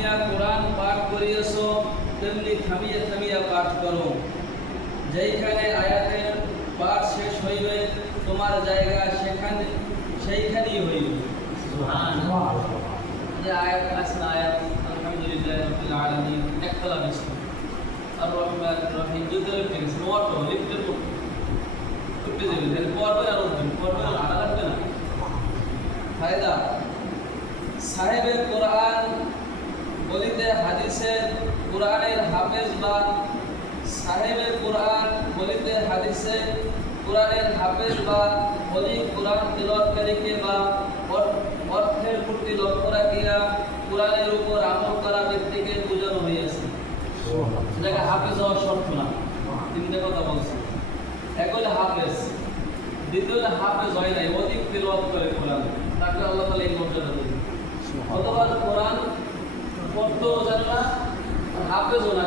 থামিয়া কোরআন পাঠ করিয়েছো তেমনি থামিয়ে থামিয়ে পাঠ করো। যেইখানে আয়াতের পাঠ শেষ হইবে তোমার জায়গা সেইখানেই হইবে। সুবহানাল্লাহ। যে আয়াত আসনা আয়াত আলহামদুলিল্লাহ রাব্বিল আলামিন একতলা বিস্ত আর রহমান রহিম দুটোই ফিক্স নোট লিখতে করতে যাবে তাহলে পড়বে আর পড়বে আড়া লাগবে না। ফায়দা সাহেবের কোরআন বলিতে হাদিসের কোরআনের হাফেজ বা সাহেবের কোরআন বলিতে হাদিসে কোরআনের হাফেজ বা অধিক কোরআন তিলাওয়াতকারীকে বা অর্থের প্রতি লক্ষ্য রাখিয়া কোরআনের উপর আমল করা ব্যক্তিকে বোঝানো হইয়াছে। যেটাকে হাফেজ হওয়ার শর্ত না। তিনটে কথা বলছি, এক হলো হাফেজ, দ্বিতীয় হলো হাফেজ হয় নাই, অধিক তিলাওয়াত করে কোরআন, তাকে আল্লাহ তাআলা এই মর্যাদা দেবেন। অথবা কোরআন পড়তেও জানে না, হাফেজও না।